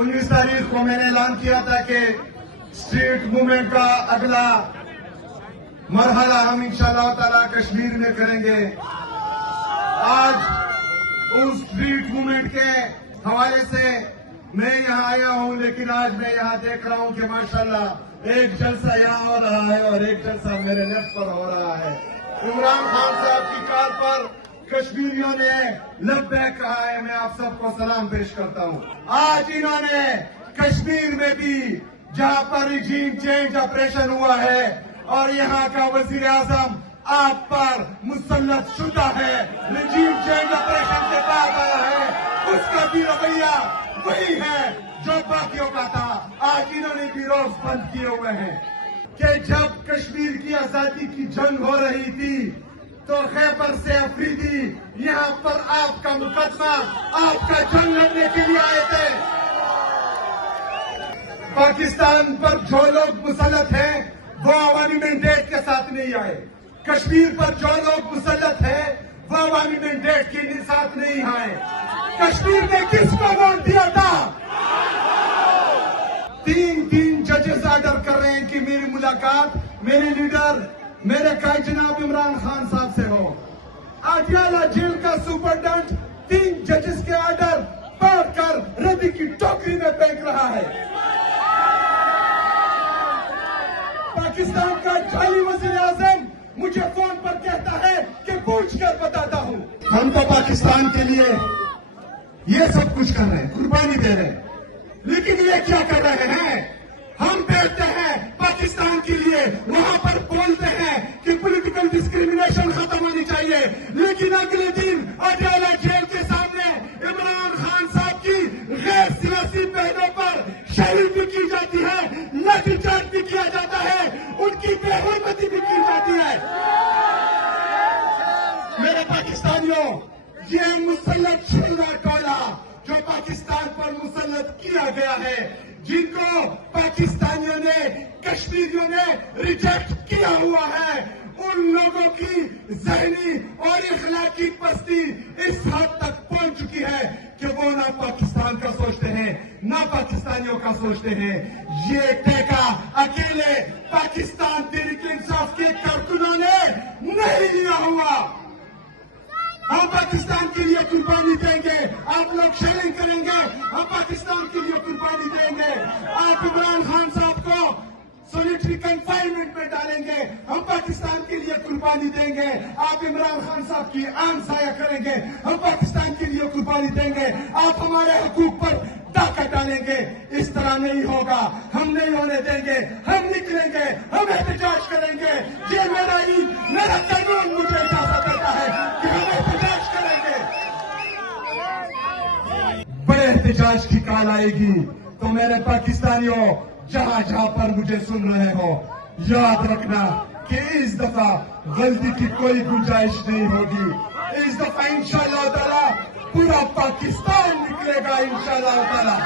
19 तारीख को मैंने ऐलान किया था कि स्ट्रीट मूवमेंट का अगला मरहला हम इंशाअल्लाह ताला कश्मीर में करेंगे। आज उस स्ट्रीट मूवमेंट के हवाले से मैं यहाँ आया हूँ, लेकिन आज मैं यहाँ देख रहा हूँ कि माशाल्लाह एक जलसा यहाँ हो रहा है और एक जलसा मेरे लेफ्ट पर हो रहा है। इमरान खान साहब की कार पर कश्मीरियों ने लब्बैक कहा है। मैं आप सबको सलाम पेश करता हूँ। आज इन्होंने कश्मीर में भी जहाँ पर रिजीम चेंज ऑपरेशन हुआ है और यहाँ का वजीर आजम आप पर मुसल्लत शुदा है, रिजीम चेंज ऑपरेशन के बाद आया है, उसका भी रवैया वही है जो बाकियों का था। आज इन्होंने भी रोज बंद किए हुए हैं कि जब कश्मीर की आजादी की जंग हो रही थी तो खैबर से अफरीदी यहाँ पर आपका मुकदमा, आपका जंग लड़ने के लिए आए थे। पाकिस्तान पर जो लोग मुसल्लत हैं वो अवामी मैंडेट के साथ नहीं आए। कश्मीर पर जो लोग मुसल्लत हैं वो अवामी मैंडेट के साथ नहीं आए। कश्मीर ने किसको वोट दिया था? तीन जजेस ऑर्डर कर रहे हैं कि मेरी मुलाकात मेरे लीडर मेरे कायद जनाब इमरान खान साहब से हो। आटियाला जेल का सुपरडेंट 3 जजेस के ऑर्डर पढ़कर रद्दी की टोकरी में फेंक रहा है। पाकिस्तान का जाली वजीर आजम मुझे फोन पर कहता है कि पूछ कर बताता हूँ। हम तो पाकिस्तान के लिए ये सब कुछ कर रहे हैं, कुर्बानी दे रहे हैं, लेकिन ये क्या कर रहे हैं? हम बैठते हैं पाकिस्तान के लिए, वहाँ पर बोलते हैं कि पॉलिटिकल डिस्क्रिमिनेशन खत्म होनी चाहिए, लेकिन अगले दिन अटाला जेल के सामने इमरान खान साहब की गैर सियासी बहनों पर शहीद भी की जाती है, लाठीचार्ज भी किया जाता है, उनकी बेहुरमती भी की जाती है। मेरे पाकिस्तानियों, ये मुसल्लत शेरना टोला जो पाकिस्तान पर मुसल्लत किया गया है, जिनको पाकिस्तानियों ने, कश्मीरियों ने रिजेक्ट किया हुआ है, उन लोगों की ज़हनी और इखलाकी पस्ती इस हद तक पहुंच चुकी है कि वो ना पाकिस्तान का सोचते हैं ना पाकिस्तानियों का सोचते हैं। ये ठेका अकेले पाकिस्तान तहरीक इंसाफ के कारकुनों ने नहीं लिया हुआ। हम पाकिस्तान के लिए कुर्बानी देंगे, आप लोग शेयरिंग करेंगे, हम पाकिस्तान के लिए कुर्बानी देंगे। आप इमरान खान साहब को सॉलिटरी कंफाइनमेंट में डालेंगे, हम पाकिस्तान के लिए कुर्बानी देंगे। आप इमरान खान साहब की आम साया करेंगे, हम पाकिस्तान के लिए कुर्बानी देंगे। आप हमारे हकूक पर डाका डालेंगे, इस तरह नहीं होगा, हम नहीं होने देंगे। हम निकलेंगे, हम एहतजाज करेंगे। ये मेरा कानून मुझे इजाजत देता है कि हम एहतजाज करेंगे। बड़े एहतजाज की काल आएगी तो मेरे पाकिस्तानियों, जहां जहां पर मुझे सुन रहे हो, याद रखना कि इस दफा गलती की कोई गुंजाइश नहीं होगी। इस दफा इंशाअल्लाह ताला पूरा पाकिस्तान निकलेगा इंशाअल्लाह ताला।